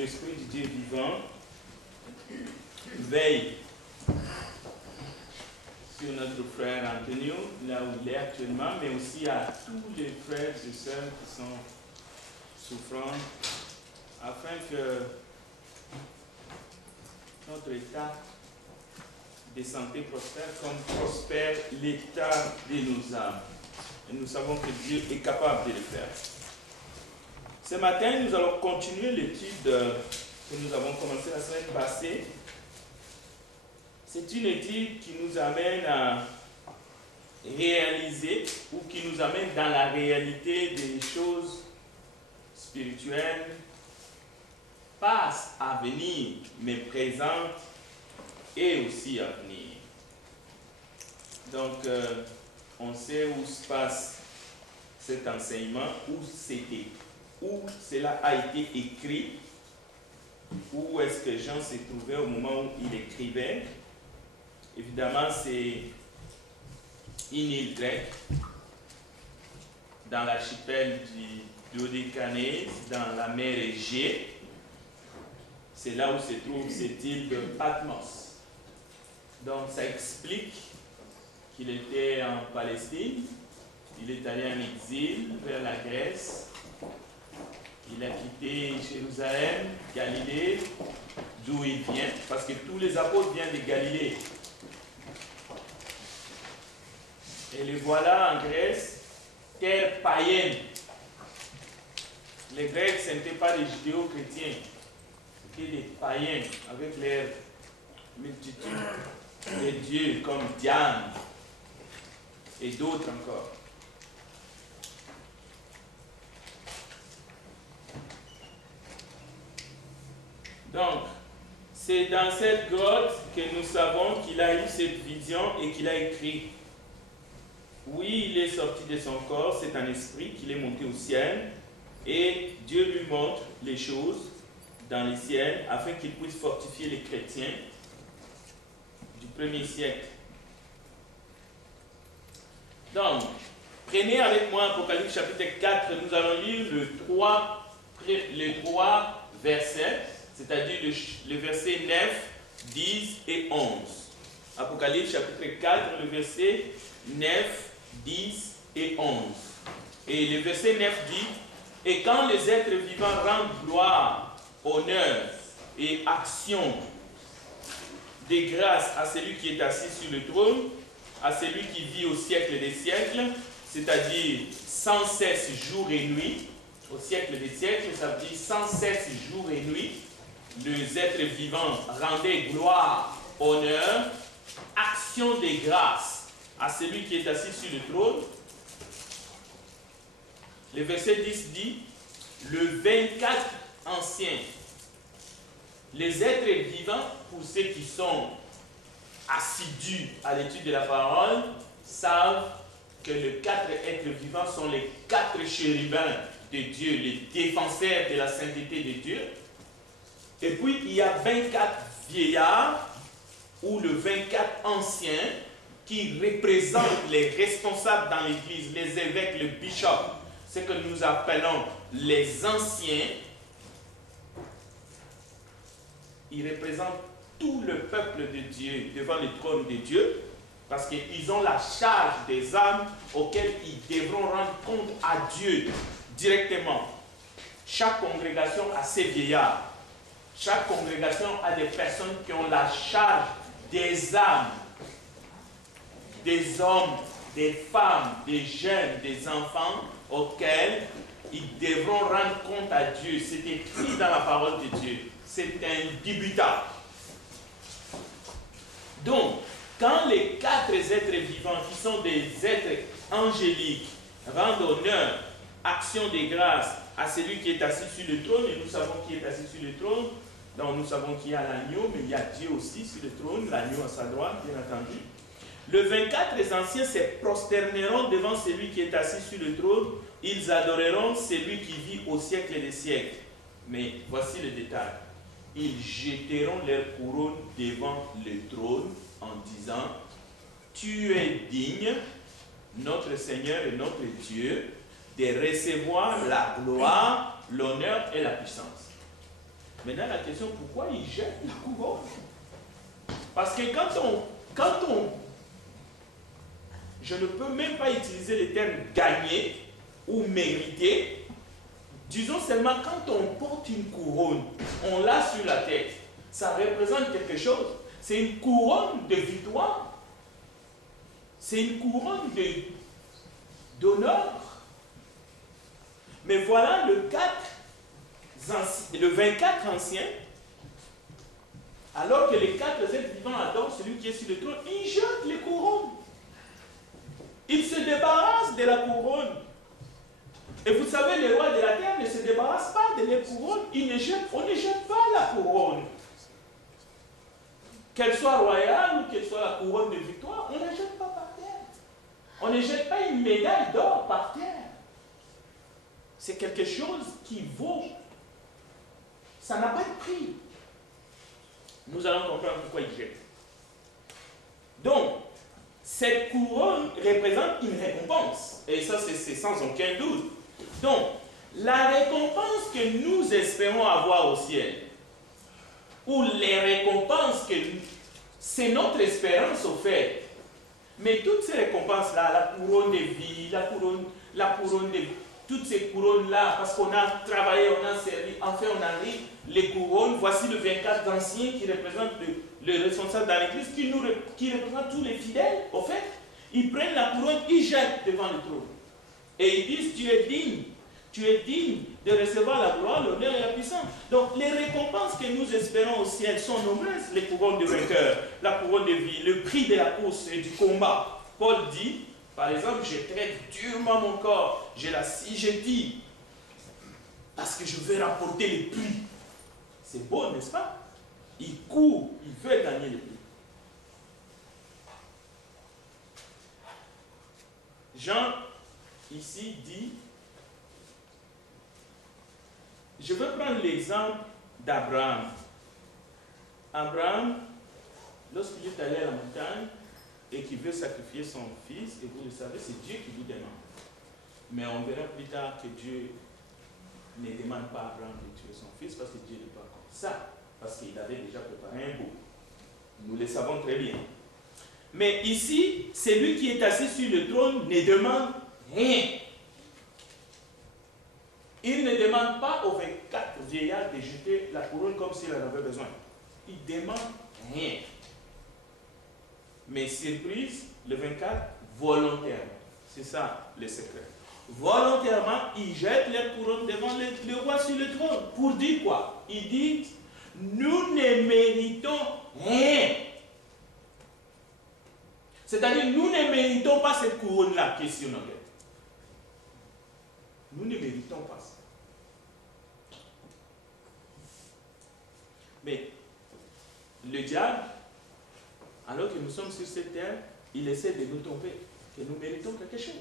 l'Esprit du Dieu vivant veille sur notre frère Antonio, là où il est actuellement, mais aussi à tous les frères et sœurs qui sont souffrants, afin que notre état de santé prospère comme prospère l'état de nos âmes. Et nous savons que Dieu est capable de le faire. Ce matin, nous allons continuer l'étude que nous avons commencée la semaine passée. C'est une étude qui nous amène à réaliser ou qui nous amène dans la réalité des choses spirituelles, pas à venir, mais présentes et aussi à venir. Donc, on sait où se passe cet enseignement, où cela a été écrit, où est-ce que Jean s'est trouvé au moment où il écrivait. Évidemment, c'est une île grecque, dans l'archipel du Dodécanèse, dans la mer Égée. C'est là où se trouve cette île de Patmos. Donc, ça explique qu'il était en Palestine, il est allé en exil vers la Grèce, il a quitté Jérusalem, Galilée, d'où il vient, parce que tous les apôtres viennent de Galilée. Et les voilà en Grèce, terre païenne. Les Grecs, ce n'étaient pas des judéo-chrétiens, c'était des païens avec leur multitude de dieux comme Diane et d'autres encore. Donc, c'est dans cette grotte que nous savons qu'il a eu cette vision et qu'il a écrit. Oui, il est sorti de son corps, c'est un esprit qu'il est monté au ciel et Dieu lui montre les choses dans les ciels afin qu'il puisse fortifier les chrétiens du 1er siècle. Donc, prenez avec moi Apocalypse chapitre 4, nous allons lire les trois versets, c'est-à-dire le verset 9, 10 et 11. Apocalypse chapitre 4, le verset 9, 10 et 11. Et le verset 9 dit, « Et quand les êtres vivants rendent gloire, honneur et action de grâce à celui qui est assis sur le trône, à celui qui vit au siècle des siècles, c'est-à-dire sans cesse jour et nuit, au siècle des siècles, ça veut dire sans cesse jour et nuit, les êtres vivants rendaient gloire, honneur, action de grâce à celui qui est assis sur le trône. » Le verset 10 dit, le 24 anciens, les êtres vivants, pour ceux qui sont assidus à l'étude de la parole, savent que les 4 êtres vivants sont les 4 chérubins de Dieu, les défenseurs de la sainteté de Dieu. Et puis, il y a 24 vieillards, ou le 24 anciens, qui représentent les responsables dans l'Église, les évêques, le bishop, ce que nous appelons les anciens. Ils représentent tout le peuple de Dieu devant le trône de Dieu, parce qu'ils ont la charge des âmes auxquelles ils devront rendre compte à Dieu directement. Chaque congrégation a ses vieillards. Chaque congrégation a des personnes qui ont la charge des âmes, des hommes, des femmes, des jeunes, des enfants auxquels ils devront rendre compte à Dieu. C'est écrit dans la parole de Dieu. C'est indubitable. Donc, quand les 4 êtres vivants, qui sont des êtres angéliques, rendent honneur, action de grâce à celui qui est assis sur le trône, et nous savons qui est assis sur le trône, donc nous savons qu'il y a l'agneau, mais il y a Dieu aussi sur le trône, l'agneau à sa droite, bien entendu. Le 24, les anciens se prosterneront devant celui qui est assis sur le trône, ils adoreront celui qui vit au siècle des siècles. Mais voici le détail. Ils jeteront leur couronne devant le trône en disant, « Tu es digne, notre Seigneur et notre Dieu, de recevoir la gloire, l'honneur et la puissance. » Maintenant, la question, pourquoi il jette la couronne? Parce que je ne peux même pas utiliser le terme gagner ou mériter. Disons seulement quand on porte une couronne, on l'a sur la tête. Ça représente quelque chose. C'est une couronne de victoire. C'est une couronne d'honneur. Mais voilà le 24 ancien, alors que les 4 êtres vivants adorent celui qui est sur le trône, ils jettent les couronnes. Ils se débarrassent de la couronne. Et vous savez, les rois de la terre ne se débarrassent pas de les couronnes. On ne jette pas la couronne. Qu'elle soit royale ou qu'elle soit la couronne de victoire, on ne la jette pas par terre. On ne jette pas une médaille d'or par terre. C'est quelque chose qui vaut. Ça n'a pas de prix. Nous allons comprendre pourquoi il jette. Donc, cette couronne représente une récompense. Et ça, c'est sans aucun doute. Donc, la récompense que nous espérons avoir au ciel, ou les récompenses que c'est notre espérance au fait. Mais toutes ces récompenses-là, la couronne de vie, la couronne de toutes ces couronnes-là, parce qu'on a travaillé, on a servi, enfin on arrive, les couronnes, voici le 24 ancien qui représente le responsable dans l'église, qui représente tous les fidèles, au fait. Ils prennent la couronne, ils jettent devant le trône. Et ils disent, tu es digne de recevoir la gloire, l'honneur et la puissance. Donc les récompenses que nous espérons au ciel sont nombreuses. Les couronnes de vainqueur, la couronne de vie, le prix de la course et du combat. Paul dit, par exemple, je traite durement mon corps, j'ai la CGT, parce que je veux remporter les prix. C'est beau, n'est-ce pas? Il court, il veut gagner les prix. Jean, ici, dit, je veux prendre l'exemple d'Abraham. Abraham, lorsqu'il est allé à la montagne et qu'il veut sacrifier son fils, et vous le savez, c'est Dieu qui lui demande. Mais on verra plus tard que Dieu ne demande pas à Abraham de tuer son fils parce que Dieu n'est pas comme ça. Parce qu'il avait déjà préparé un bouc. Nous le savons très bien. Mais ici, celui qui est assis sur le trône ne demande rien. Il ne demande pas aux 24 vieillards de jeter la couronne comme s'il en avait besoin. Il ne demande rien. Mais surprise, le 24, volontairement. C'est ça le secret. Volontairement, il jette les couronnes devant le roi sur le trône. Pour dire quoi? Il dit, nous ne méritons rien. C'est-à-dire, nous ne méritons pas cette couronne-là, question en fait. Nous ne méritons pas ça. Mais le diable, alors que nous sommes sur cette terre, il essaie de nous tromper, que nous méritons quelque chose.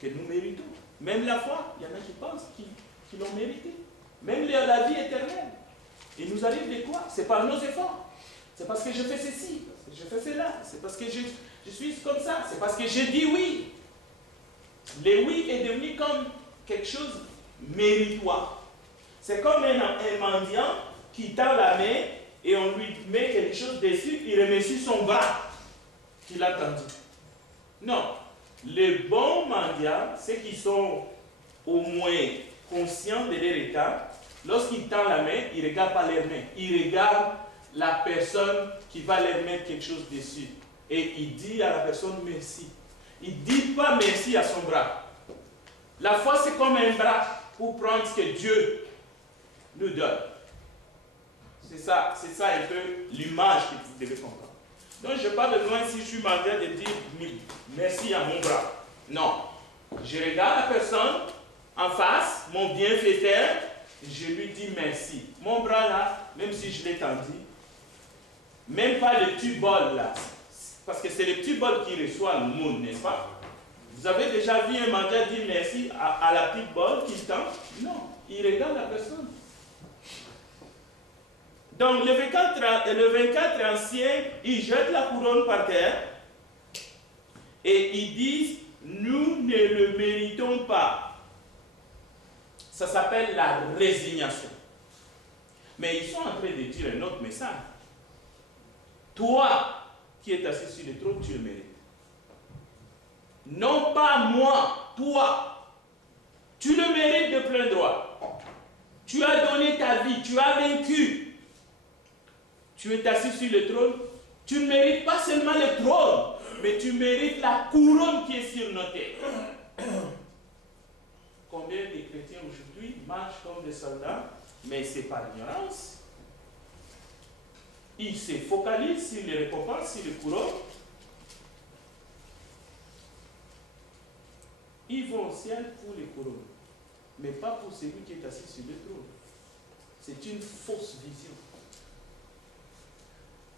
Que nous méritons. Même la foi, il y en a qui pensent qu'ils l'ont mérité. Même la vie éternelle. Il nous arrive de quoi? C'est par nos efforts. C'est parce que je fais ceci, parce que je fais cela. C'est parce que je suis comme ça. C'est parce que j'ai dit oui. Le oui est devenu comme quelque chose méritoire. C'est comme un mendiant qui tend la main et on lui met quelque chose dessus, il remercie son bras qu'il a tendu. Non. Les bons mendiants, ceux qui sont au moins conscients de leur état, lorsqu'ils tendent la main, ils ne regardent pas leurs mains. Ils regardent la personne qui va leur mettre quelque chose dessus. Et il dit à la personne merci. Il ne dit pas merci à son bras. La foi, c'est comme un bras pour prendre ce que Dieu nous donne. C'est ça un peu l'image que vous devez comprendre. Donc, je n'ai pas besoin, si je suis mendiant, de dire merci à mon bras. Non. Je regarde la personne en face, mon bienfaiteur, je lui dis merci. Mon bras là, même si je l'ai tendu, même pas le petit bol là, parce que c'est le petit bol qui reçoit le monde, n'est-ce pas? Vous avez déjà vu un mendiant dire merci à la petite bol qui tend? Non. Il regarde la personne. Donc, le 24 ancien, ils jettent la couronne par terre et ils disent, nous ne le méritons pas. Ça s'appelle la résignation. Mais ils sont en train de dire un autre message. Toi qui es assis sur le trône, tu le mérites. Non pas moi, toi. Tu le mérites de plein droit. Tu as donné ta vie, tu as vaincu. Tu es assis sur le trône. Tu ne mérites pas seulement le trône, mais tu mérites la couronne qui est sur nos têtes. Combien de chrétiens aujourd'hui marchent comme des soldats, mais c'est par ignorance. Ils se focalisent sur les récompenses, sur les couronnes. Ils vont au ciel pour les couronnes, mais pas pour celui qui est assis sur le trône. C'est une fausse vision.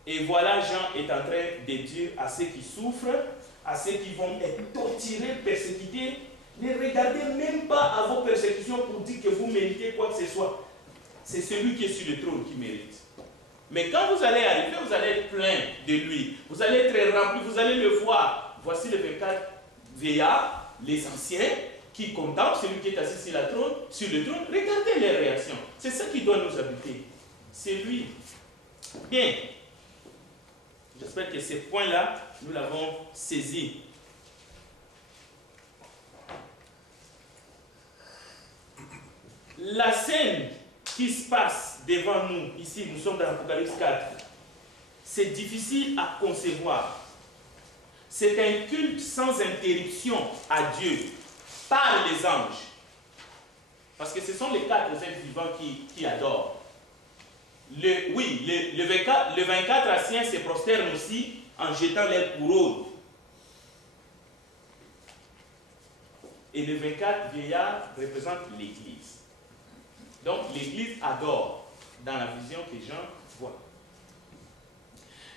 Et voilà, Jean est en train de dire à ceux qui souffrent, à ceux qui vont être torturés, persécutés, ne regardez même pas à vos persécutions pour dire que vous méritez quoi que ce soit. C'est celui qui est sur le trône qui mérite. Mais quand vous allez arriver, vous allez être plein de lui. Vous allez être rempli, vous allez le voir. Voici les 24 vieillards, les anciens, qui contemplent celui qui est assis sur le trône. Regardez les réactions. C'est ça qui doit nous habiter. C'est lui. Bien. J'espère que ces points-là, nous l'avons saisi. La scène qui se passe devant nous, ici, nous sommes dans l'Apocalypse 4, c'est difficile à concevoir. C'est un culte sans interruption à Dieu par les anges. Parce que ce sont les 4 êtres vivants qui adorent. Le 24 anciens se prosternent aussi en jetant leur couronne. Et les 24 vieillards représentent l'Église. Donc l'Église adore dans la vision que Jean voit.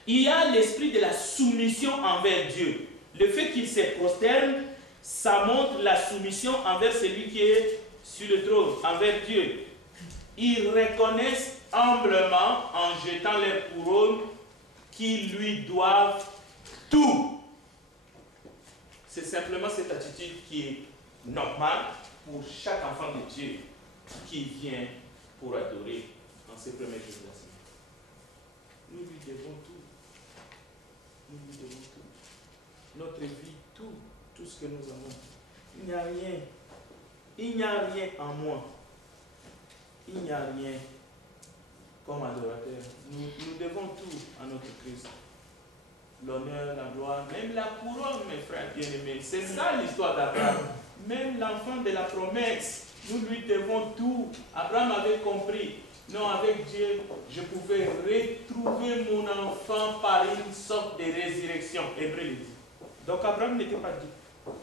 Il y a l'esprit de la soumission envers Dieu. Le fait qu'il se prosterne, ça montre la soumission envers celui qui est sur le trône, envers Dieu. Ils reconnaissent humblement, en jetant leur couronne, qu'ils lui doivent tout. C'est simplement cette attitude qui est normale pour chaque enfant de Dieu qui vient pour adorer en ces premiers jours de la semaine. Nous lui devons tout. Nous lui devons tout. Notre vie, tout ce que nous avons. Il n'y a rien. Il n'y a rien en moi. Il n'y a rien comme adorateur. Nous devons tout à notre Christ. L'honneur, la gloire, même la couronne, mes frères bien-aimés. C'est ça l'histoire d'Abraham. Même l'enfant de la promesse, nous lui devons tout. Abraham avait compris. Non, avec Dieu, je pouvais retrouver mon enfant par une sorte de résurrection. Hébreu le dit. Donc Abraham n'était pas dit.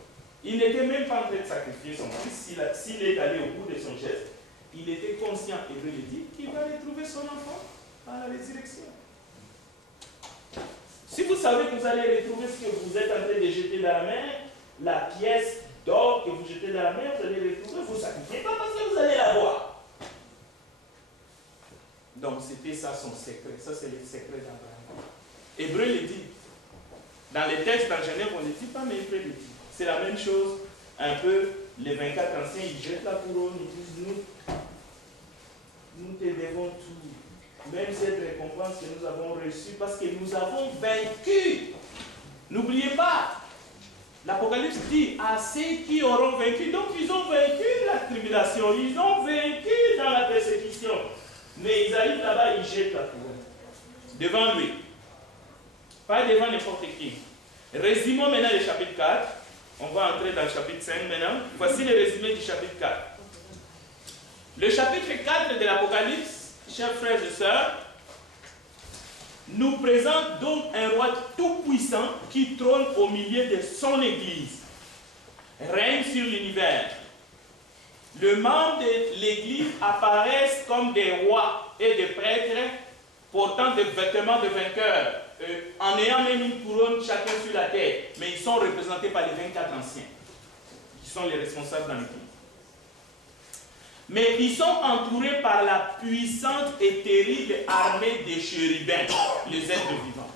Il n'était même pas en train de sacrifier son fils. S'il est allé au bout de son geste, il était conscient, Hébreu le dit, qu'il va retrouver son enfant par la résurrection. Si vous savez que vous allez retrouver ce que vous êtes en train de jeter dans la mer, la pièce d'or que vous jetez dans la mer, vous allez retrouver, vous ne sacrifiez pas parce que vous allez l'avoir. Donc c'était ça son secret. Ça c'est le secret d'Abraham. Hébreu le dit. Dans les textes en Genève, on ne le dit pas, mais Hébreu le dit. C'est la même chose. Un peu, les 24 anciens, ils jettent la couronne, ils disent nous te devons tout. Même cette récompense que nous avons reçue, parce que nous avons vaincu. N'oubliez pas, l'Apocalypse dit à ceux qui auront vaincu. Donc ils ont vaincu la tribulation, ils ont vaincu dans la persécution. Mais ils arrivent là-bas, ils jettent la couronne. Devant lui. Pas devant n'importe qui. Résumons maintenant le chapitre 4. On va entrer dans le chapitre 5 maintenant. Voici le résumé du chapitre 4. Le chapitre 4 de l'Apocalypse, chers frères et sœurs, nous présente donc un roi tout-puissant qui trône au milieu de son Église, règne sur l'univers. Les membres de l'Église apparaissent comme des rois et des prêtres portant des vêtements de vainqueurs, en ayant même une couronne chacun sur la tête, mais ils sont représentés par les 24 anciens, qui sont les responsables dans l'Église. Mais ils sont entourés par la puissante et terrible armée des chérubins, les êtres vivants.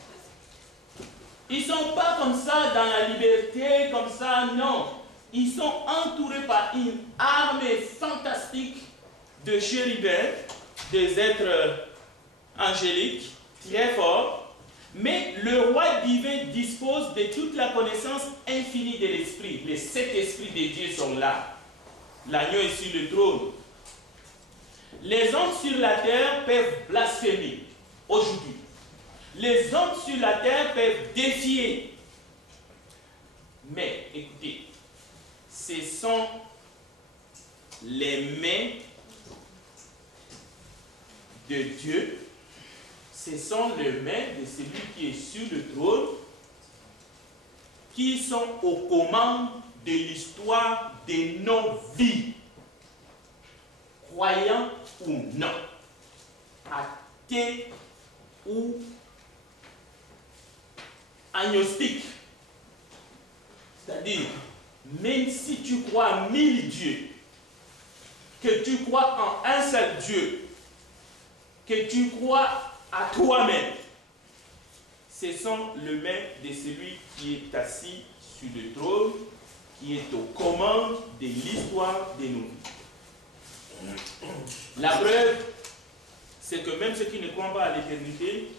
Ils ne sont pas comme ça dans la liberté, comme ça, non. Ils sont entourés par une armée fantastique de chérubins des êtres angéliques, très forts, mais le roi divin dispose de toute la connaissance infinie de l'esprit. Les 7 esprits de Dieu sont là. L'agneau est sur le trône. Les hommes sur la terre peuvent blasphémer aujourd'hui. Les hommes sur la terre peuvent défier. Mais écoutez, ce sont les mains de Dieu, ce sont les mains de celui qui est sur le trône, qui sont aux commandes de l'histoire de nos vies, croyants ou non, athées ou agnostiques. C'est-à-dire, même si tu crois à 1000 dieux, que tu crois en un seul Dieu, que tu crois à toi-même, ce sont les mains de celui qui est assis sur le trône, qui est aux commandes de l'histoire de nos vies. La preuve, c'est que même ceux qui ne croient pas à l'éternité,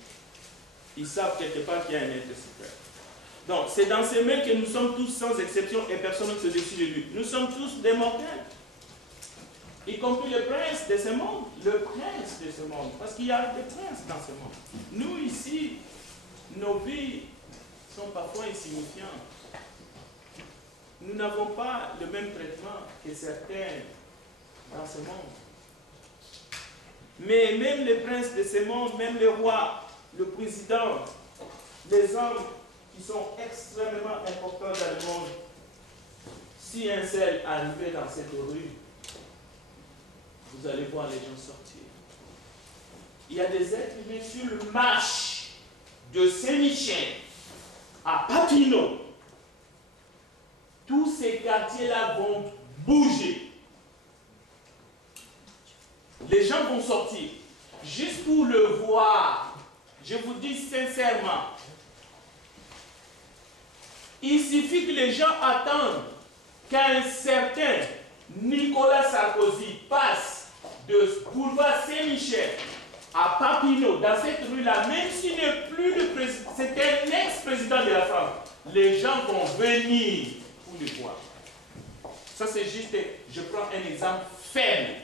ils savent quelque part qu'il y a un être suprême. Donc, c'est dans ces mains que nous sommes tous sans exception et personne ne se décide de lui. Nous sommes tous des mortels, y compris le prince de ce monde, parce qu'il y a des princes dans ce monde. Nous ici, nos vies sont parfois insignifiantes. Nous n'avons pas le même traitement que certains dans ce monde. Mais même les princes de ce monde, même les rois, le président, les hommes qui sont extrêmement importants dans le monde, si un seul arrivait dans cette rue, vous allez voir les gens sortir. Il y a des êtres humains sur le marche de Saint-Michel à Papineau. Tous ces quartiers-là vont bouger. Les gens vont sortir juste pour le voir. Je vous dis sincèrement, il suffit que les gens attendent qu'un certain Nicolas Sarkozy passe de boulevard Saint-Michel à Papineau, dans cette rue-là, même s'il n'est plus le président, c'est un ex-président de la France, les gens vont venir pour le voir. Ça, c'est juste, je prends un exemple faible.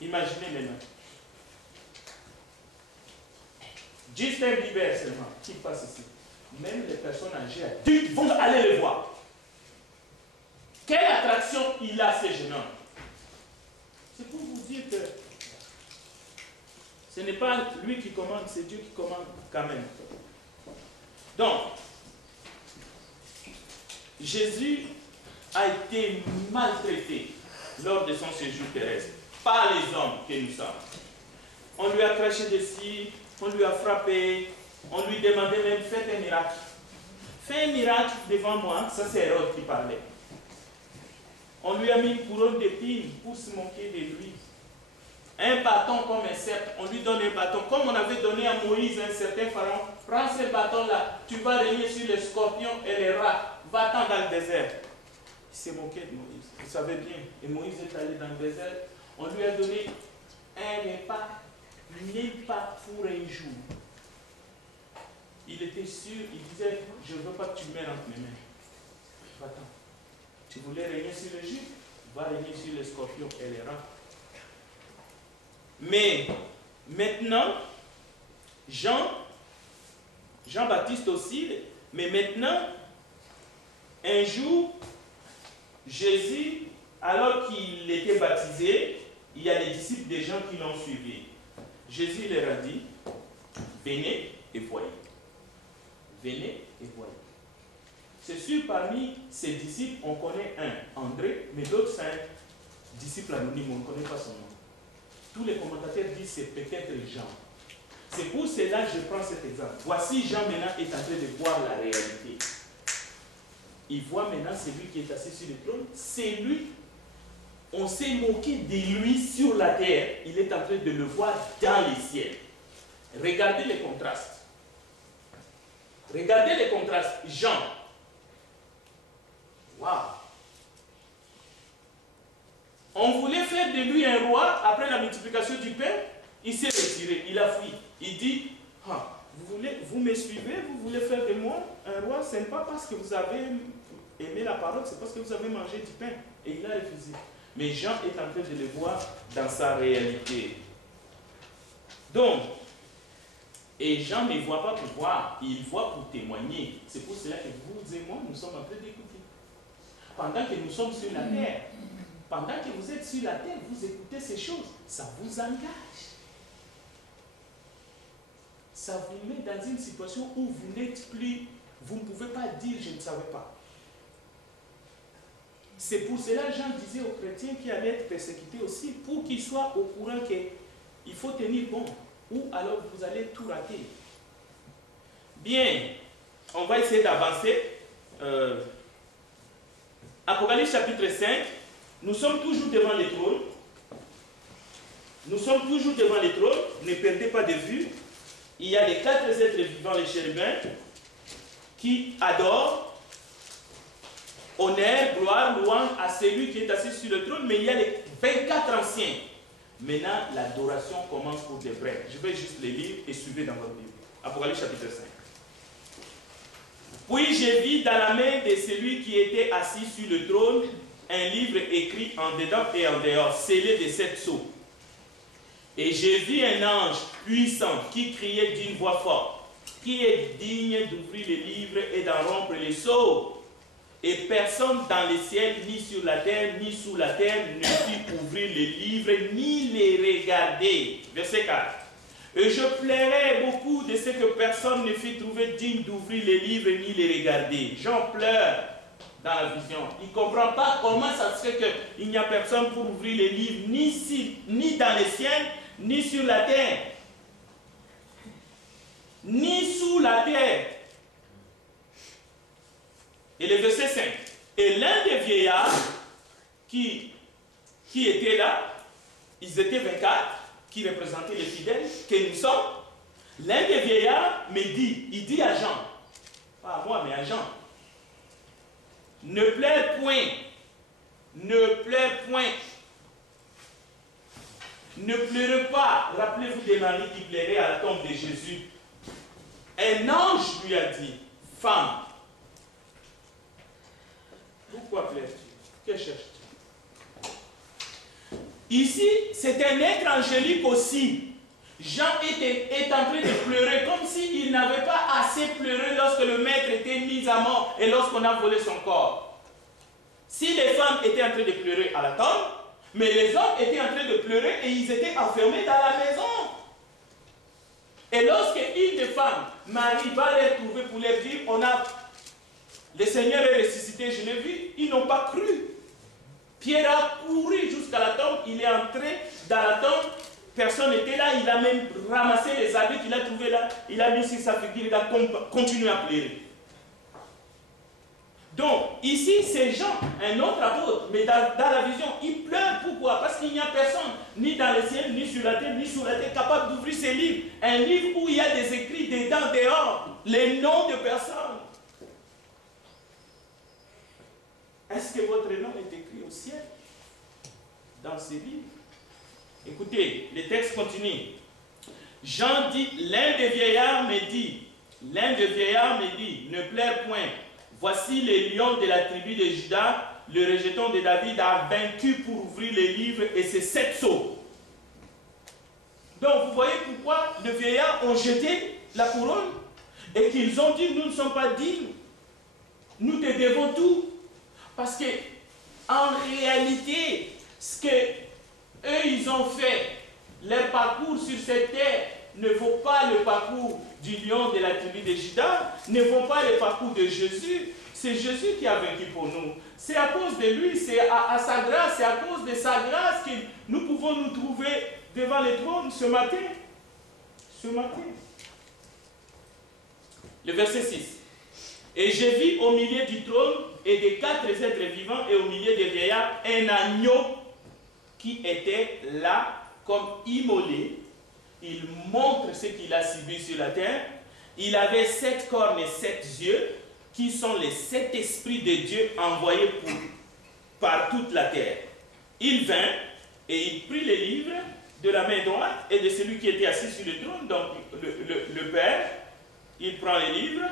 Imaginez maintenant. Justin Bieber seulement, qui passe ici. Même les personnes âgées adultes vont aller le voir. Quelle attraction il a, ce jeune homme? C'est pour vous dire que ce n'est pas lui qui commande, c'est Dieu qui commande quand même. Donc, Jésus a été maltraité lors de son séjour terrestre par les hommes que nous sommes. On lui a craché dessus, on lui a frappé, on lui demandait même, faites un miracle. Fais un miracle devant moi, ça c'est Hérode qui parlait. On lui a mis une couronne d'épines pour se moquer de lui. Un bâton comme un sceptre, on lui donne un bâton. Comme on avait donné à Moïse un certain pharaon, prends ce bâton-là, tu vas régner sur les scorpions et les rats. Va-t'en dans le désert. Il s'est moqué de Moïse, il savait bien. Et Moïse est allé dans le désert. On lui a donné un repas, même pas pour un jour. Il était sûr, il disait, je ne veux pas que tu meurs entre mes mains. Va-t'en. Tu voulais régner sur l'Égypte, va régner sur les scorpions et les rats. Mais maintenant, Jean-Baptiste aussi, mais maintenant, un jour, Jésus, alors qu'il était baptisé, il y a des disciples, des gens qui l'ont suivi. Jésus leur a dit, venez et voyez. Venez et voyez. C'est sûr, parmi ses disciples, on connaît un, André, mais l'autre, c'est un disciple anonyme, on ne connaît pas son nom. Tous les commentateurs disent que c'est peut-être Jean. C'est pour cela que je prends cet exemple. Voici Jean maintenant est en train de voir la réalité. Il voit maintenant celui qui est assis sur le trône. C'est lui. On s'est moqué de lui sur la terre. Il est en train de le voir dans les ciels. Regardez les contrastes. Regardez les contrastes. Jean. Waouh. On voulait faire de lui un roi après la multiplication du pain. Il s'est retiré, il a fui. Il dit, ah, vous me suivez, vous voulez faire de moi un roi, ce n'est pas parce que vous avez aimé la parole, c'est parce que vous avez mangé du pain. Et il a refusé. Mais Jean est en train de le voir dans sa réalité. Donc, et Jean ne voit pas pour voir, il voit pour témoigner. C'est pour cela que vous et moi, nous sommes en train d'écouter. Pendant que nous sommes sur la terre, pendant que vous êtes sur la terre, vous écoutez ces choses, ça vous engage. Ça vous met dans une situation où vous n'êtes plus, vous ne pouvez pas dire je ne savais pas. C'est pour cela que Jean disait aux chrétiens qui allaient être persécutés aussi, pour qu'ils soient au courant qu'il faut tenir bon, ou alors vous allez tout rater. Bien, on va essayer d'avancer. Apocalypse chapitre 5, nous sommes toujours devant les trônes. Nous sommes toujours devant les trônes, ne perdez pas de vue. Il y a les 4 êtres vivants, les chérubins, qui adorent, honneur, gloire, louange à celui qui est assis sur le trône, mais il y a les 24 anciens. Maintenant, l'adoration commence pour des vrais. Je vais juste les lire et suivez dans votre Bible. Apocalypse chapitre 5. Puis j'ai vu dans la main de celui qui était assis sur le trône un livre écrit en dedans et en dehors, scellé de 7 sceaux. Et j'ai vu un ange puissant qui criait d'une voix forte, qui est digne d'ouvrir les livres et d'en rompre les sceaux. Et personne dans le ciel, ni sur la terre, ni sous la terre, ne put ouvrir les livres, ni les regarder. Verset 4. Et je pleurais beaucoup de ce que personne ne fut trouvé digne d'ouvrir les livres, ni les regarder. J'en pleure dans la vision. Il ne comprend pas comment ça se fait qu'il n'y a personne pour ouvrir les livres, ni dans le ciel, ni sur la terre, ni sous la terre. Et le verset 5. Et l'un des vieillards qui étaient là, ils étaient 24, qui représentaient les fidèles, que nous sommes. L'un des vieillards me dit, il dit à Jean, pas à moi mais à Jean, ne pleure point, ne pleure point, ne pleurez pas. Rappelez-vous des maris qui pleuraient à la tombe de Jésus. Un ange lui a dit, femme, pourquoi pleures-tu? Que cherches-tu? Ici, c'est un être angélique aussi. Jean est en train de pleurer comme s'il n'avait pas assez pleuré lorsque le maître était mis à mort et lorsqu'on a volé son corps. Si les femmes étaient en train de pleurer à la tombe, mais les hommes étaient en train de pleurer et ils étaient enfermés dans la maison. Et lorsque une des femmes, Marie, va les trouver pour les dire, le Seigneur est ressuscité, je l'ai vu, ils n'ont pas cru. Pierre a couru jusqu'à la tombe, il est entré dans la tombe, personne n'était là, il a même ramassé les habits qu'il a trouvés là, il a mis sur sa figure, il a continué à pleurer. Donc, ici, c'est Jean, un autre apôtre, mais dans la vision, il pleure. Pourquoi? Parce qu'il n'y a personne, ni dans le ciel, ni sur la terre, ni sous la terre, capable d'ouvrir ces livres. Un livre où il y a des écrits dedans, dehors, les noms de personnes. Est-ce que votre nom est écrit au ciel? Dans ces livres? Écoutez, le texte continue. Jean dit, l'un des vieillards me dit, ne pleure point. Voici les lions de la tribu de Juda, le rejeton de David a vaincu pour ouvrir les livres et ses 7 sceaux. Donc vous voyez pourquoi les vieillards ont jeté la couronne et qu'ils ont dit, nous ne sommes pas dignes, nous te devons tout. Parce que en réalité, ce que eux ils ont fait, leur parcours sur cette terre ne vaut pas le parcours du lion de la tribu de Juda, ne vaut pas le parcours de Jésus. C'est Jésus qui a vaincu pour nous. C'est à cause de lui, c'est à sa grâce, c'est à cause de sa grâce que nous pouvons nous trouver devant le trône ce matin. Ce matin. Le verset 6. Et j'ai vu au milieu du trône et des 4 êtres vivants et au milieu des vieillards un agneau qui était là comme immolé. Il montre ce qu'il a subi sur la terre. Il avait 7 cornes et 7 yeux, qui sont les 7 esprits de Dieu envoyés par toute la terre. il vint et il prit les livres de la main droite et de celui qui était assis sur le trône, donc le Père, il prend les livres.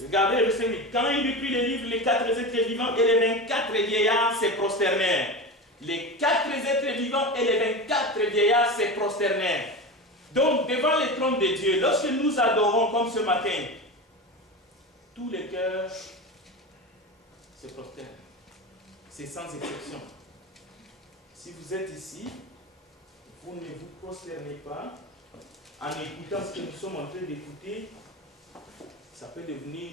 Regardez le verset 8. Quand il eut pris les livres, les 4 êtres vivants et les 24 vieillards se prosternèrent. Les 4 êtres vivants et les 24 vieillards se prosternèrent. Donc, devant le trône de Dieu, lorsque nous adorons comme ce matin, tous les cœurs se prosternent. C'est sans exception. Si vous êtes ici, vous ne vous prosternez pas en écoutant ce que nous sommes en train d'écouter, ça peut devenir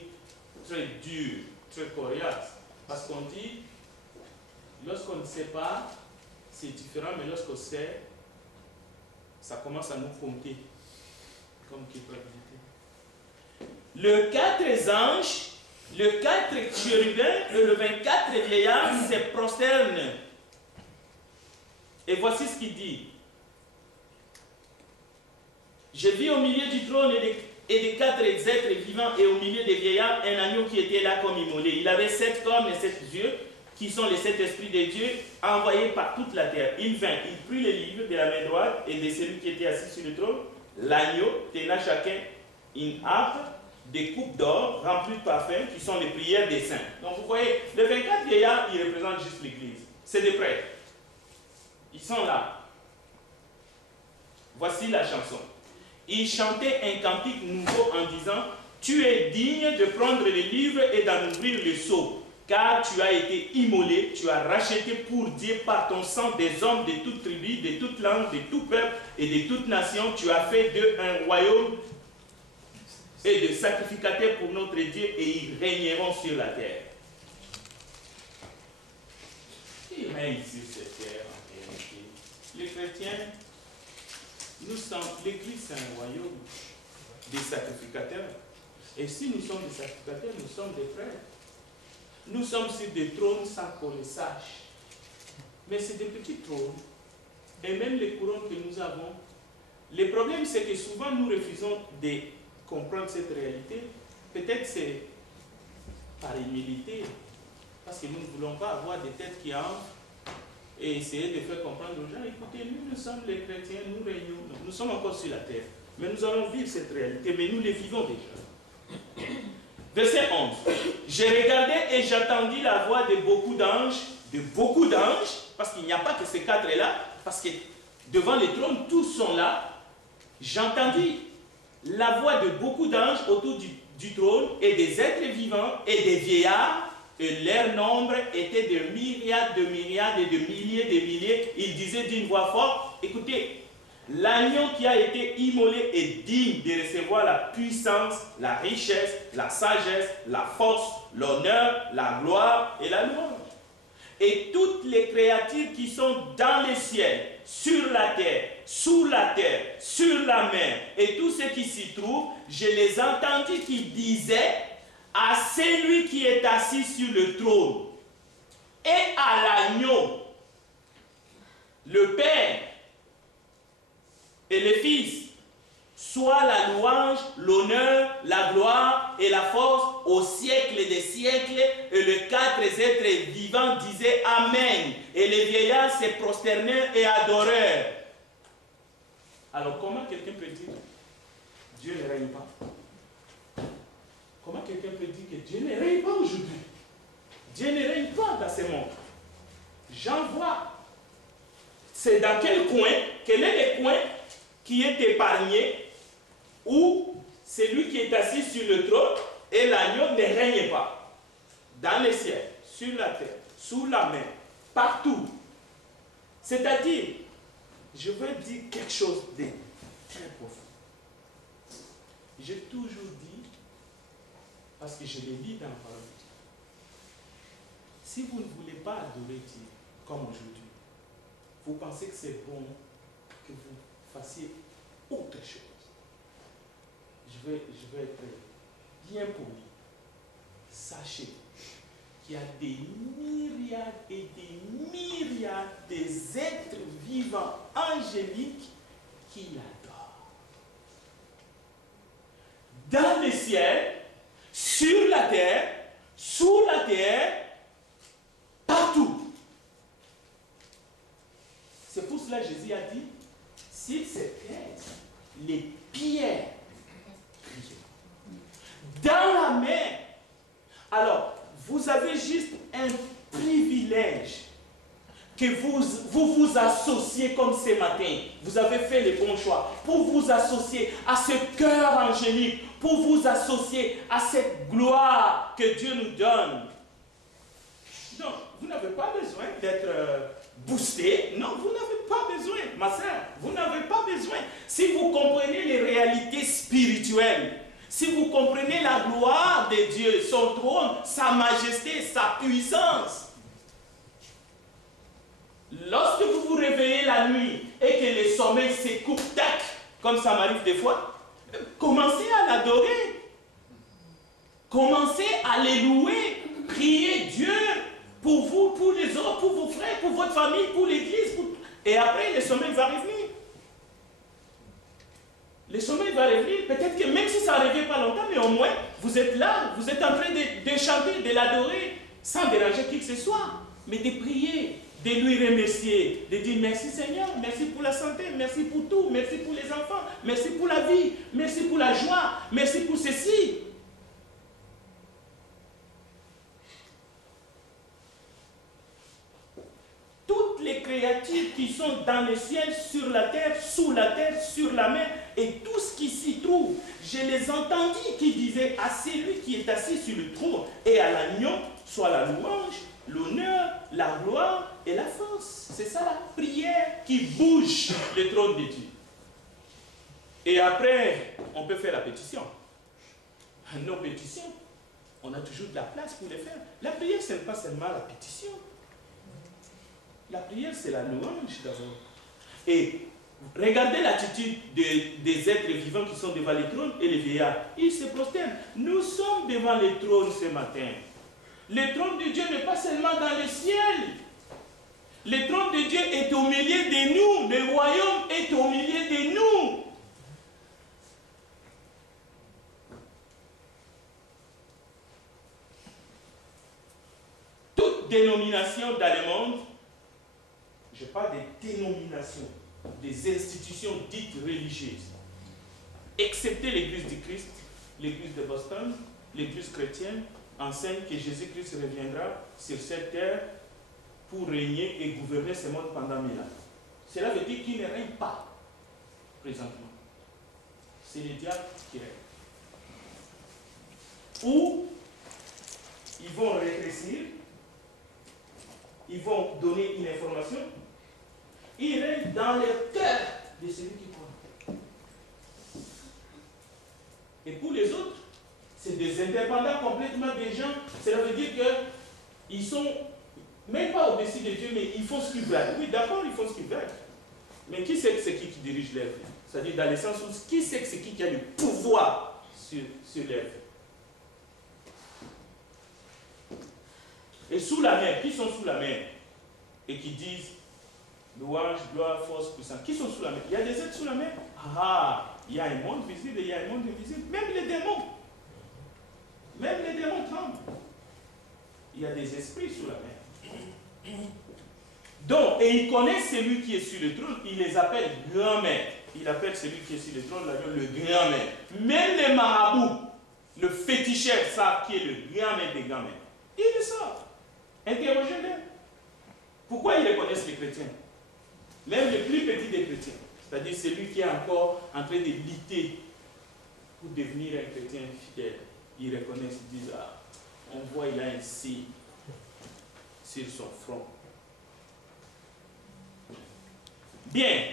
très dur, très coriace. Parce qu'on dit, lorsqu'on ne sait pas, c'est différent, mais lorsqu'on sait, ça commence à nous compter comme culpabilité. Le 4 anges, le 4 chérubins et le 24 vieillards se prosternent. Et voici ce qu'il dit. Je vis au milieu du trône et des 4 êtres vivants et au milieu des vieillards un agneau qui était là comme immolé. Il avait 7 cornes et 7 yeux, qui sont les 7 esprits de Dieu envoyés par toute la terre. Il vint, il prit les livres de la main droite et de celui qui était assis sur le trône. L'agneau tenait chacun une harpe, des coupes d'or remplies de parfums, qui sont les prières des saints. Donc vous voyez, les 24 vieillards, ils représentent juste l'Église. C'est des prêtres. Ils sont là. Voici la chanson. Ils chantaient un cantique nouveau en disant « Tu es digne de prendre les livres et d'en ouvrir le sceau, car tu as été immolé, tu as racheté pour Dieu par ton sang des hommes de toute tribu, de toute langue, de tout peuple et de toute nation. Tu as fait d'eux un royaume et de sacrificateurs pour notre Dieu, et ils régneront sur la terre. » Qui règne sur cette terre en réalité? Les chrétiens, nous sommes, l'Église c'est un royaume des sacrificateurs. Et si nous sommes des sacrificateurs, nous sommes des frères. Nous sommes sur des trônes sans qu'on le sache. Mais c'est des petits trônes. Et même les couronnes que nous avons. Le problème, c'est que souvent nous refusons de comprendre cette réalité. Peut-être c'est par humilité. Parce que nous ne voulons pas avoir des têtes qui entrent et essayer de faire comprendre aux gens, écoutez, nous sommes les chrétiens, nous régnons. Nous sommes encore sur la terre. Mais nous allons vivre cette réalité, mais nous les vivons déjà. Verset 11. Je regardais et j'attendis la voix de beaucoup d'anges, parce qu'il n'y a pas que ces 4-là, parce que devant les trônes, tous sont là. J'entendis la voix de beaucoup d'anges autour du trône et des êtres vivants et des vieillards, et leur nombre était de myriades et de milliers. Ils disaient d'une voix forte, écoutez, l'agneau qui a été immolé est digne de recevoir la puissance, la richesse, la sagesse, la force, l'honneur, la gloire et la louange. Et toutes les créatures qui sont dans les ciels, sur la terre, sous la terre, sur la mer, et tous ceux qui s'y trouvent, je les entendis qui disaient à celui qui est assis sur le trône et à l'agneau, le Père et le Fils, soit la louange, l'honneur, la gloire et la force au siècle des siècles. Et les 4 êtres vivants disaient Amen. Et les vieillards se prosternèrent et adorèrent. Alors comment quelqu'un peut dire Dieu ne règne pas? Comment quelqu'un peut dire que Dieu ne règne pas aujourd'hui? Dieu ne règne pas dans ce monde. J'en vois. C'est dans quel coin? Quel est le coin qui est épargné où celui qui est assis sur le trône et l'agneau ne règne pas? Dans les ciels, sur la terre, sous la mer, partout. C'est-à-dire, je veux dire quelque chose de très profond. J'ai toujours dit, parce que je l'ai dit dans la parole de Dieu, si vous ne voulez pas adorer Dieu comme aujourd'hui, vous pensez que c'est bon que vous fassiez autre chose. Je vais être bien poli. Sachez qu'il y a des myriades et des myriades d'êtres vivants angéliques qui l'adorent. Dans le ciel, sur la terre, sous la terre, partout. cela, Jésus a dit, s'ils se taisent, les pierres crient. Dans la mer. Alors, vous avez juste un privilège que vous associez comme ce matin. Vous avez fait les bons choix pour vous associer à ce cœur angélique, pour vous associer à cette gloire que Dieu nous donne. Donc, vous n'avez pas besoin d'être boosté. Non, vous n'avez pas besoin, ma soeur. Vous n'avez pas besoin. Si vous comprenez les réalités spirituelles, si vous comprenez la gloire de Dieu, son trône, sa majesté, sa puissance, lorsque vous vous réveillez la nuit et que le sommeil se coupe, tac, comme ça m'arrive des fois, commencez à l'adorer. Commencez à les louer. Priez Dieu pour vous, pour les autres, pour vos frères, pour votre famille, pour l'église. Et après, le sommeil va revenir. Le sommeil va revenir. Peut-être que même si ça ne revient pas longtemps, mais au moins, vous êtes là, vous êtes en train de chanter, de l'adorer, sans déranger qui que ce soit, mais de prier, de lui remercier, de dire merci Seigneur, merci pour la santé, merci pour tout, merci pour les enfants, merci pour la vie, merci pour la joie, merci pour ceci. Toutes les créatures qui sont dans le ciel, sur la terre, sous la terre, sur la mer, et tout ce qui s'y trouve, je les entendis qui disaient à celui qui est assis sur le trône et à l'agneau, soit la louange, l'honneur, la gloire et la force. C'est ça la prière qui bouge le trône de Dieu. Et après, on peut faire la pétition. Nos pétitions, on a toujours de la place pour les faire. La prière, ce n'est pas seulement la pétition. La prière, c'est la louange d'abord. Et regardez l'attitude des êtres vivants qui sont devant les trônes et les vieillards. Ils se prosternent. Nous sommes devant les trônes ce matin. Le trône de Dieu n'est pas seulement dans le ciel. Le trône de Dieu est au milieu de nous. Le royaume est au milieu de nous. Toute dénomination dans le monde, je parle des dénominations, des institutions dites religieuses, excepté l'Église du Christ, l'Église de Boston, l'Église chrétienne, enseigne que Jésus-Christ reviendra sur cette terre pour régner et gouverner ce monde pendant 1000 ans. Cela veut dire qu'il ne règne pas présentement. C'est le diable qui règne. Ou ils vont rétrécir, ils vont donner une information, ils règnent dans le cœur de celui qui croit. Et pour les autres, c'est des indépendants complètement des gens. Cela veut dire qu'ils sont même pas au-dessus de Dieu, mais ils font ce qu'ils veulent. Oui, d'accord, ils font ce qu'ils veulent. Mais qui c'est que c'est qui dirige leur vie? C'est-à-dire dans le sens où qui c'est que c'est qui a le pouvoir sur leur vie? Et sous la mer, qui sont sous la mer? Et qui disent louange, gloire, force, puissance. Qui sont sous la mer? Il y a des êtres sous la mer. Ah, il y a un monde visible et il y a un monde invisible. Même les démons. Même les démons tremblent. Il y a des esprits sous la mer. Donc, et il connaît celui qui est sur le trône, il les appelle grand-mère. Il appelle celui qui est sur le trône le grand-mère. Même les marabouts, le féticheur, savent qui est le grand-mère des grands-mères. Ils le savent. Interrogez-les. Pourquoi ils reconnaissent les chrétiens? Même le plus petit des chrétiens. C'est-à-dire celui qui est encore en train de lutter pour devenir un chrétien fidèle. Ils reconnaissent, ils disent, ah, on voit il a un signe sur son front. Bien.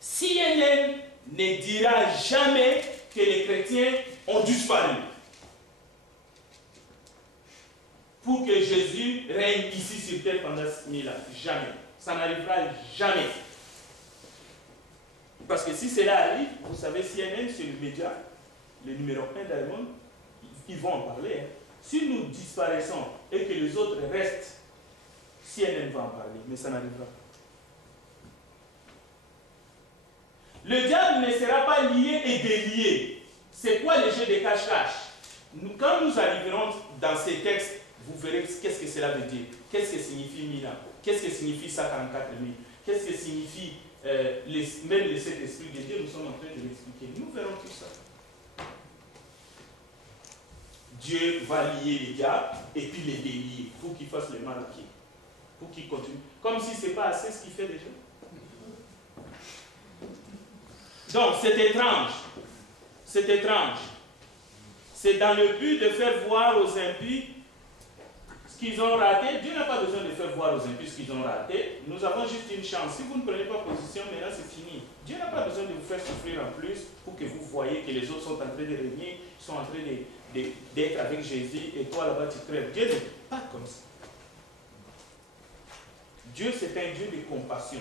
CNN ne dira jamais que les chrétiens ont disparu pour que Jésus règne ici sur terre pendant 1000 ans. Jamais. Ça n'arrivera jamais. Parce que si cela arrive, vous savez, CNN, c'est le média, le numéro 1 dans le monde, ils vont en parler. Hein. Si nous disparaissons et que les autres restent, CNN va en parler, mais ça n'arrivera pas. Le diable ne sera pas lié et délié. C'est quoi le jeu de cache-cache? Quand nous arriverons dans ces textes vous verrez qu'est-ce que cela veut dire. Qu'est-ce que signifie 1000 ans? Qu'est-ce que signifie 144 000? Qu'est-ce que signifie même les 7 esprits de Dieu? Nous sommes en train de l'expliquer. Nous verrons tout ça. Dieu va lier les diables et puis les délier pour qu'ils fassent le mal à qui? Pour qu'ils continuent. Comme si ce n'est pas assez ce qu'il fait déjà. Donc, c'est étrange. C'est étrange. C'est dans le but de faire voir aux impies ce qu'ils ont raté. Dieu n'a pas besoin de faire voir aux impies ce qu'ils ont raté. Nous avons juste une chance. Si vous ne prenez pas position, maintenant c'est fini. Dieu n'a pas besoin de vous faire souffrir en plus pour que vous voyez que les autres sont en train de régner, sont en train d'être avec Jésus et toi là-bas tu crèves. Dieu n'est pas comme ça. Dieu c'est un Dieu de compassion.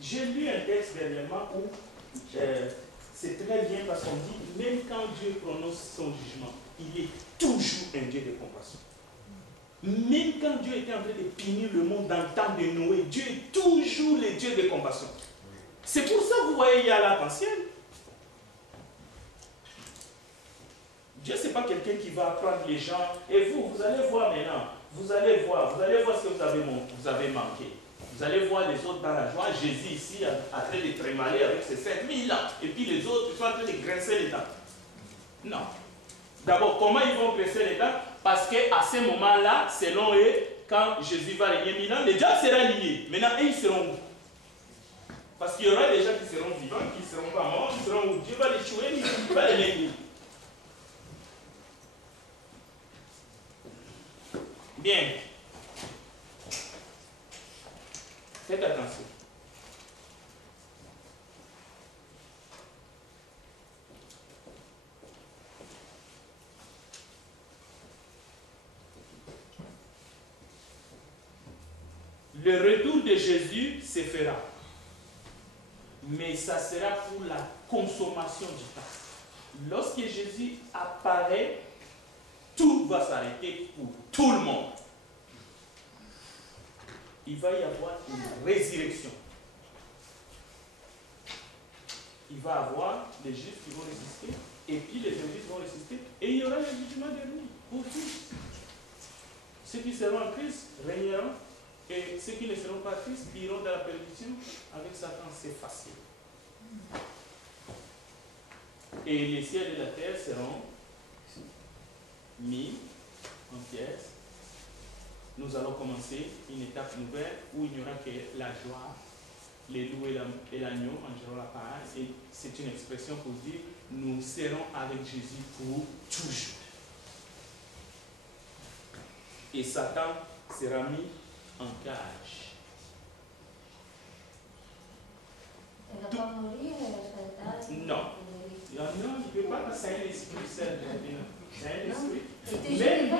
J'ai lu un texte dernièrement où c'est très bien parce qu'on dit, même quand Dieu prononce son jugement, il est toujours un Dieu de compassion. Même quand Dieu était en train de punir le monde dans le temps de Noé, Dieu est toujours le Dieu de compassion. C'est pour ça que vous voyez, il y a l'arc-en-ciel. Dieu, ce n'est pas quelqu'un qui va prendre les gens. Et vous allez voir maintenant, vous allez voir ce que vous avez manqué. Vous allez voir les autres dans la joie. Jésus ici en train de trémaler avec ses 5000 ans. Et puis les autres, ils sont en train de grincer les dents. Non. D'abord, comment ils vont grincer les dents? Parce qu'à ce moment-là, selon eux, quand Jésus va régner 1000 ans, les diables seront liés. Maintenant, ils seront où? Parce qu'il y aura des gens qui seront vivants, qui ne seront pas morts, qui seront où? Dieu va les tuer, il va les régner. Bien. Faites attention. Le retour de Jésus se fera. Mais ça sera pour la consommation du temps. Lorsque Jésus apparaît, tout va s'arrêter pour tout le monde. Il va y avoir une résurrection. Il va y avoir les justes qui vont résister, et puis les injustes vont résister, et il y aura le jugement dernier pour tous. Ceux qui seront en Christ régneront, et ceux qui ne seront pas Christ iront dans la perdition. Avec Satan, c'est facile. Et les ciels et la terre seront mis en pièces. Nous allons commencer une étape nouvelle où il n'y aura que la joie, les loups et l'agneau mangeront la part. Et c'est une expression pour dire nous serons avec Jésus pour toujours. Et Satan sera mis en cage. Il ne va pas mourir, Non. Non, il ne peut pas, c'est un esprit, c'est un esprit. Mais,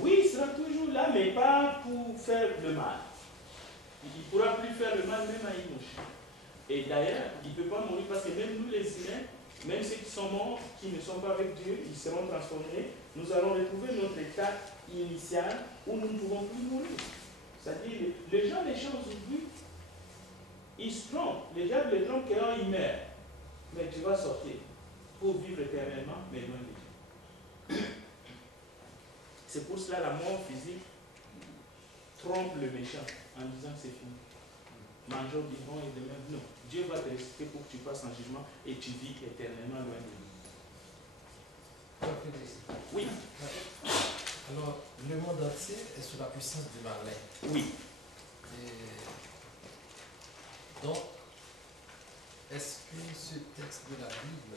oui, il sera toujours là, mais pas pour faire le mal. Il ne pourra plus faire le mal même à Inoch. Et d'ailleurs, il ne peut pas mourir parce que même nous les humains, même ceux qui sont morts, qui ne sont pas avec Dieu, ils seront transformés. Nous allons retrouver notre état initial où nous ne pouvons plus mourir. C'est-à-dire, les gens, les choses aujourd'hui, ils se trompent. Les gens les trompent quand ils meurent. Mais tu vas sortir pour vivre éternellement, mais loin de Dieu. C'est pour cela la mort physique trompe le méchant en disant que c'est fini. Mangeons, vivons et demain. Non. Dieu va te ressusciter pour que tu passes en jugement et tu vis éternellement loin de lui. Oui. Alors, le monde entier est sous la puissance du malin. Oui. Et donc, est-ce que ce texte de la Bible,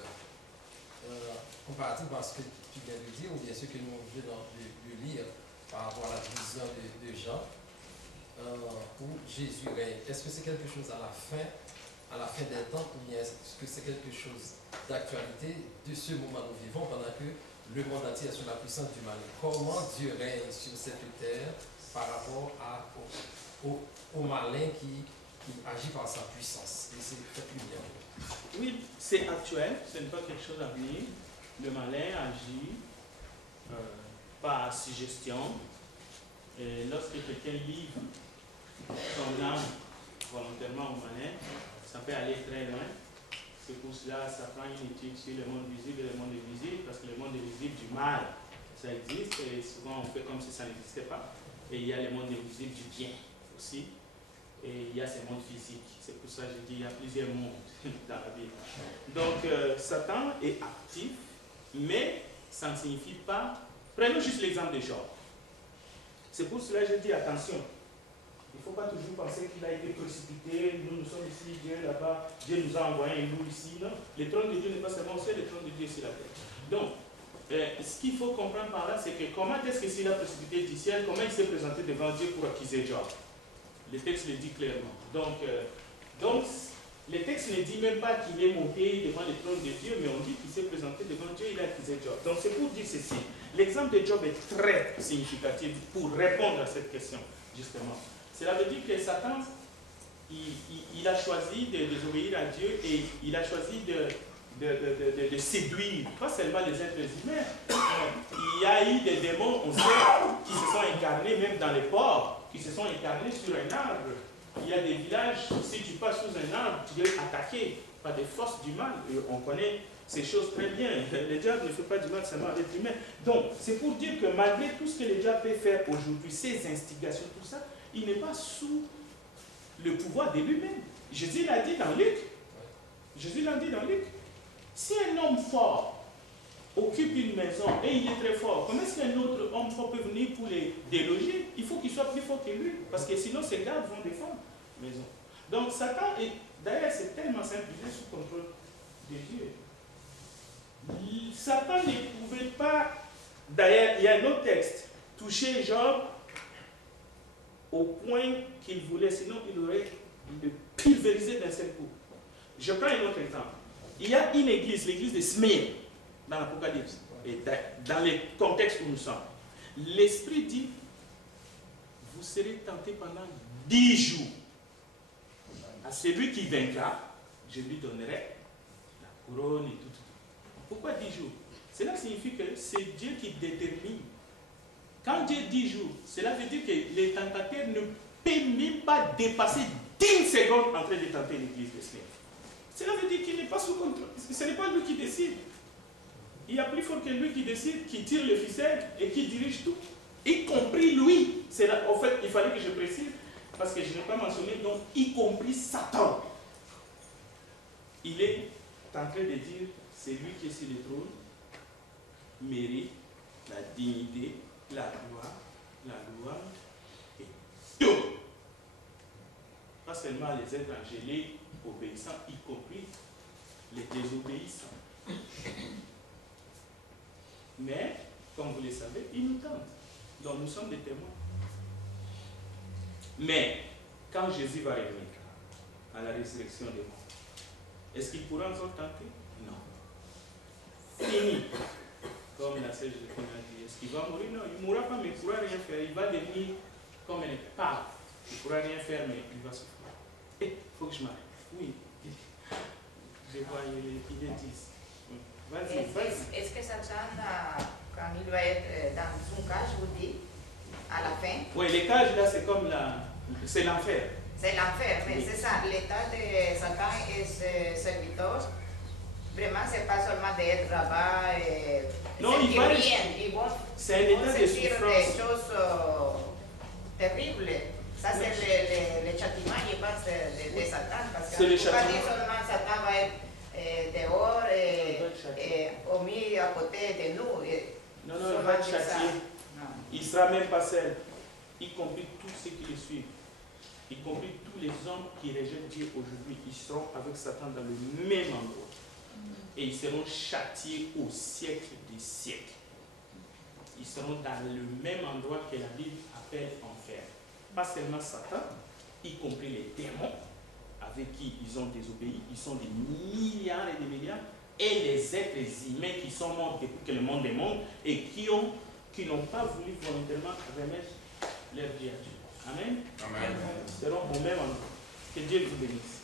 comparativement à ce que tu viens de dire, ou bien ce que nous venons de lire par rapport à la vision de Jean, où Jésus règne, est-ce que c'est quelque chose à la fin des temps, ou bien est-ce que c'est quelque chose d'actualité de ce moment où nous vivons pendant que le monde entier est sous la puissance du mal? Comment Dieu règne sur cette terre par rapport au malin qui agit par sa puissance? Et c'est fait lumière. Oui, c'est actuel, ce n'est pas quelque chose à venir. Le malin agit par suggestion. Et lorsque quelqu'un livre son âme volontairement au malin, ça peut aller très loin. C'est pour cela que ça prend une étude sur le monde visible et le monde invisible, parce que le monde invisible du mal, Ça existe et souvent on fait comme si ça n'existait pas. Et il y a le monde invisible du bien aussi. Et il y a ces mondes physiques. C'est pour ça que je dis qu'il y a plusieurs mondes dans la Bible. Donc Satan est actif, mais ça ne signifie pas... Prenons juste l'exemple de Job. C'est pour cela que je dis attention. Il ne faut pas toujours penser qu'il a été précipité. Nous sommes ici, Dieu là-bas, Dieu nous a envoyé un loup ici. Non, le trône de Dieu n'est pas seulement au ciel, le trône de Dieu est sur la terre. Donc, ce qu'il faut comprendre par là, c'est que comment est-ce que s'il a précipité du ciel, comment il s'est présenté devant Dieu pour accuser Job? Le texte le dit clairement. Donc le texte ne dit même pas qu'il est monté devant le trône de Dieu, mais on dit qu'il s'est présenté devant Dieu, il a accusé Job. Donc c'est pour dire ceci. L'exemple de Job est très significatif pour répondre à cette question, justement. Cela veut dire que Satan, il a choisi de désobéir à Dieu et il a choisi de séduire, pas seulement les êtres humains. Il y a eu des démons, on sait, qui se sont incarnés même dans les ports, qui se sont incarnés sur un arbre. Il y a des villages, si tu passes sous un arbre, tu es attaqué par des forces du mal. Et on connaît ces choses très bien. Le diable ne fait pas du mal seulement à l'être humain. Donc, c'est pour dire que malgré tout ce que le diable peut faire aujourd'hui, ses instigations, tout ça, il n'est pas sous le pouvoir de lui-même. Jésus l'a dit dans Luc. Jésus l'a dit dans Luc. Si un homme fort occupe une maison et il est très fort, comment est-ce qu'un autre homme fort peut venir pour les déloger? Il faut qu'il soit plus fort que lui, parce que sinon ses gardes vont défendre la maison. Donc Satan, d'ailleurs c'est tellement simple, il est sous contrôle de Dieu. Satan ne pouvait pas, d'ailleurs il y a un autre texte, toucher Job au point qu'il voulait, sinon il aurait le pulvérisé d'un seul coup. Je prends un autre exemple. Il y a une église, l'église de Smyrne, dans l'Apocalypse, et dans le contexte où nous sommes. L'Esprit dit, vous serez tentés pendant 10 jours. À celui qui vaincra, je lui donnerai la couronne et tout. Pourquoi 10 jours? Cela signifie que c'est Dieu qui détermine. Quand Dieu dit jours, cela veut dire que les tentateurs ne peuvent même pas dépasser 10 secondes en train de tenter l'église de Smyrne. Cela veut dire qu'il n'est pas sous contrôle. Ce n'est pas lui qui décide. Il y a plus fort que lui qui décide, qui tire le ficelle et qui dirige tout. Y compris lui. En fait, il fallait que je précise, parce que je n'ai pas mentionné, donc y compris Satan. Il est en train de dire, c'est lui qui est sur le trône, mérite la dignité, la gloire et tout. Pas seulement les êtres angéliques, obéissants, y compris les désobéissants. Mais, comme vous le savez, ils nous tentent. Donc nous sommes des témoins. Mais, quand Jésus va revenir à la résurrection des morts, est-ce qu'il pourra encore tenter? Non. Fini. Comme la sœur Joséphine a dit, est-ce qu'il va mourir? Non, il ne mourra pas, mais il ne pourra rien faire. Il va devenir comme un épave. Il ne pourra rien faire, mais il va souffrir. Il faut que je m'arrête. Oui. Je vois, il est 10. Vas-y, vas-y. Est-ce que Satan, quand il va être dans une cage, vous dites, à la fin? Oui, les cages là, c'est comme c'est l'enfer. C'est l'enfer, mais oui. C'est ça. L'état de Satan et ses serviteurs, vraiment, c'est pas seulement d'être là-bas et non, ils vont c'est un état de souffrance. Des choses terribles. Ça, c'est le châtiment, je pense, de Satan. Parce que ne pas dire seulement Satan va être dehors et mis à côté de nous. Non, il va être châtié. Il ne sera même pas seul, y compris tous ceux qui le suivent, y compris tous les hommes qui rejettent Dieu aujourd'hui. Ils seront avec Satan dans le même endroit. Et ils seront châtiés au siècle des siècles. Ils seront dans le même endroit que la Bible appelle enfer. Pas seulement Satan, y compris les démons avec qui ils ont désobéi, ils sont des milliards et des milliards, et les êtres humains qui sont morts depuis que le monde est monde et qui n'ont pas voulu volontairement remettre leur vie à Dieu. Amen. Amen. Ils seront au même endroit. Que Dieu vous bénisse.